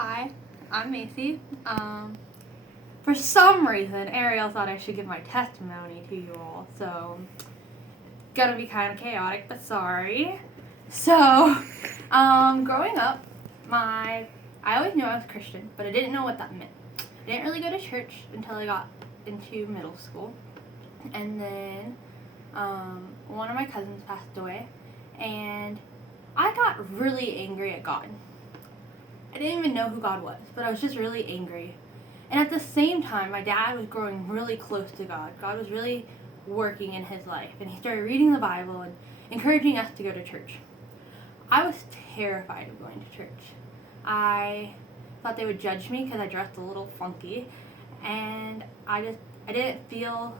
Hi, I'm Macy. For some reason, Ariel thought I should give my testimony to you all, so gonna be kind of chaotic, but sorry. So, growing up, I always knew I was Christian, but I didn't know what that meant. I didn't really go to church until I got into middle school, and then one of my cousins passed away, and I got really angry at God. I didn't even know who God was, but I was just really angry. And at the same time, my dad was growing really close to God. God was really working in his life, and he started reading the Bible and encouraging us to go to church. I was terrified of going to church. I thought they would judge me because I dressed a little funky, and I didn't feel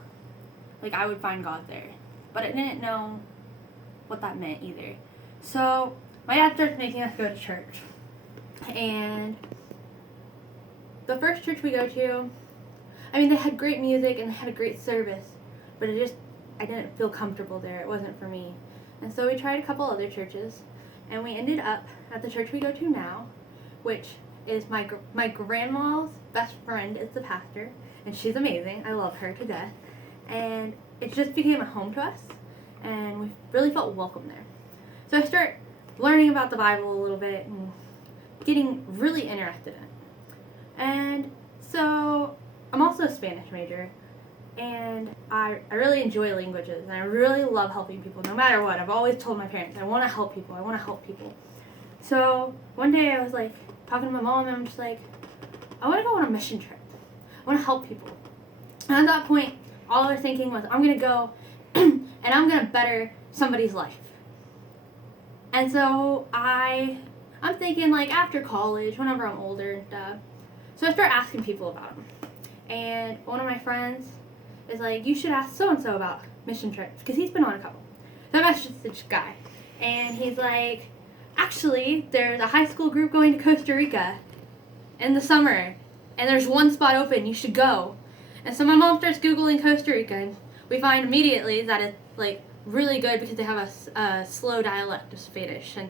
like I would find God there. But I didn't know what that meant either. So my dad started making us go to church. And the first church we go to, they had great music and they had a great service, but I didn't feel comfortable there. It wasn't for me. And so we tried a couple other churches, and we ended up at the church we go to now, which is my grandma's best friend is the pastor, and she's amazing. I love her to death. And it just became a home to us, and we really felt welcome there. So I start learning about the Bible a little bit and getting really interested in it. And so I'm also a Spanish major, and I really enjoy languages, and I really love helping people no matter what. I've always told my parents, I want to help people. So one day I was like talking to my mom, and I'm just like, I want to go on a mission trip. I want to help people. And at that point, all I was thinking was, I'm going to go and I'm going to better somebody's life. And so I'm thinking, like, after college, whenever I'm older and stuff. So I start asking people about them. And one of my friends is like, you should ask so-and-so about mission trips, because he's been on a couple. So I messaged this guy, and he's like, actually, there's a high school group going to Costa Rica in the summer, and there's one spot open. You should go. And so my mom starts Googling Costa Rica, and we find immediately that it's, like, really good because they have a slow dialect of Spanish. And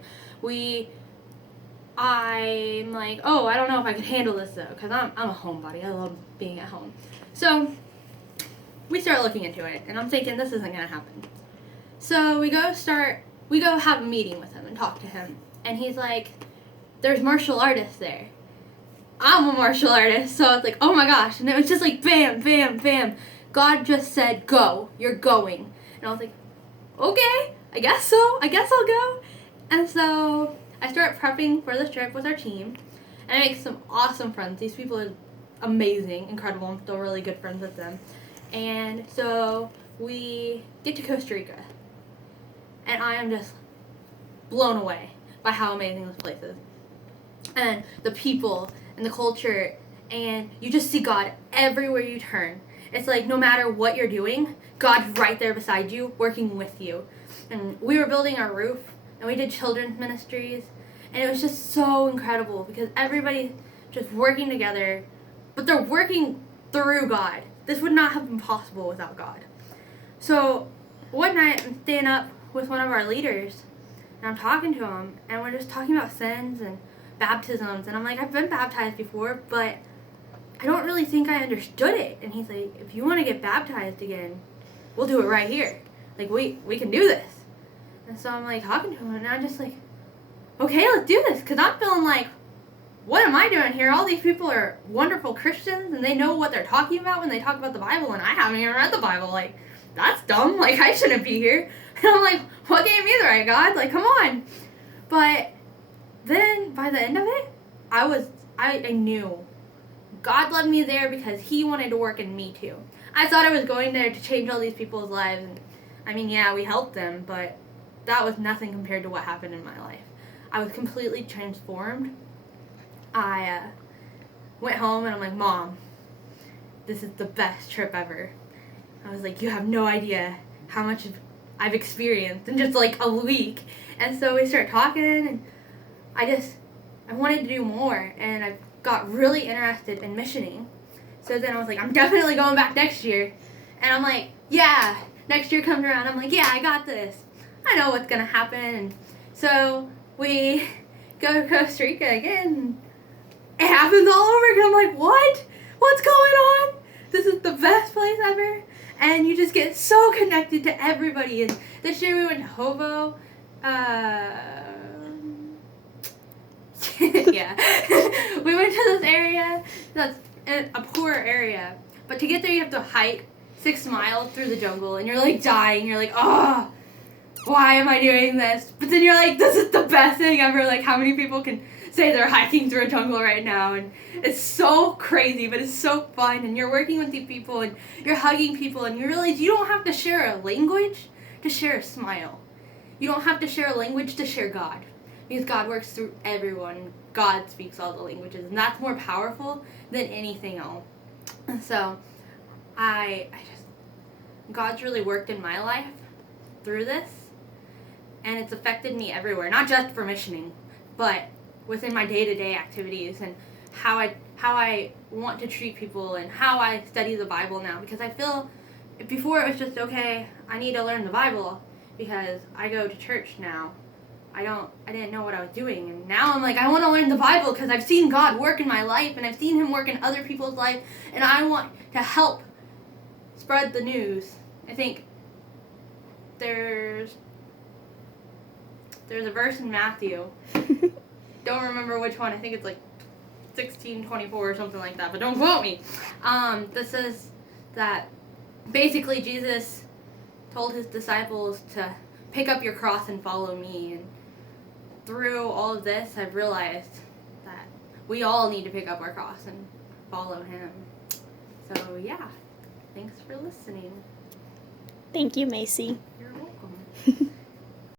I'm like, oh, I don't know if I could handle this, though, because I'm a homebody. I love being at home. So we start looking into it, and I'm thinking this isn't going to happen. So we go have a meeting with him and talk to him. And he's like, there's martial artists there. I'm a martial artist, so it's like, oh my gosh. And it was just like, bam, bam, bam. God just said, go. You're going. And I was like, okay, I guess so. I guess I'll go. And so I start prepping for this trip with our team, and I make some awesome friends. These people are amazing, incredible. I'm still really good friends with them. And so we get to Costa Rica, and I am just blown away by how amazing this place is. And the people and the culture, and you just see God everywhere you turn. It's like no matter what you're doing, God's right there beside you, working with you. And we were building our roof, and we did children's ministries, and it was just so incredible because everybody's just working together, but they're working through God. This would not have been possible without God. So one night I'm staying up with one of our leaders, and I'm talking to him, and we're just talking about sins and baptisms, and I'm like, I've been baptized before, but I don't really think I understood it. And he's like, if you want to get baptized again, we'll do it right here. Like, we can do this. And so I'm like talking to him, and I'm just like, okay, let's do this. Because I'm feeling like, what am I doing here? All these people are wonderful Christians, and they know what they're talking about when they talk about the Bible, and I haven't even read the Bible. Like, that's dumb. Like, I shouldn't be here. And I'm like, what gave me the right, God? Like, come on. But then by the end of it, I knew God led me there because he wanted to work in me too. I thought I was going there to change all these people's lives. And yeah, we helped them, but that was nothing compared to what happened in my life. I was completely transformed. I went home and I'm like, Mom, this is the best trip ever. I was like, you have no idea how much I've experienced in just like a week. And so we start talking, and I wanted to do more, and I got really interested in missioning. So then I was like, I'm definitely going back next year. And I'm like, yeah, next year comes around. I'm like, yeah, I got this. I know what's going to happen. And so we go to Costa Rica again. it happens all over again. I'm like, what? What's going on? This is the best place ever. And you just get so connected to everybody. And this year we went to Hobo. Yeah. We went to this area that's a poor area. But to get there, you have to hike 6 miles through the jungle. And you're like dying. You're like, oh, why am I doing this? But then you're like, this is the best thing ever. Like, how many people can say they're hiking through a jungle right now? And it's so crazy, but it's so fun. And you're working with these people, and you're hugging people, and you realize you don't have to share a language to share a smile. You don't have to share a language to share God. Because God works through everyone. God speaks all the languages. And that's more powerful than anything else. And so, God's really worked in my life through this. And it's affected me everywhere. Not just for missioning, but within my day-to-day activities and how I want to treat people and how I study the Bible now. Because I feel before it was just, okay, I need to learn the Bible because I go to church now. I didn't know what I was doing. And now I'm like, I want to learn the Bible because I've seen God work in my life and I've seen him work in other people's life, and I want to help spread the news. I think there's a verse in Matthew. Don't remember which one. I think it's like 16:24 or something like that, but don't quote me. That says that basically Jesus told his disciples to pick up your cross and follow me. And through all of this, I've realized that we all need to pick up our cross and follow him. So yeah, thanks for listening. Thank you, Macy. You're welcome.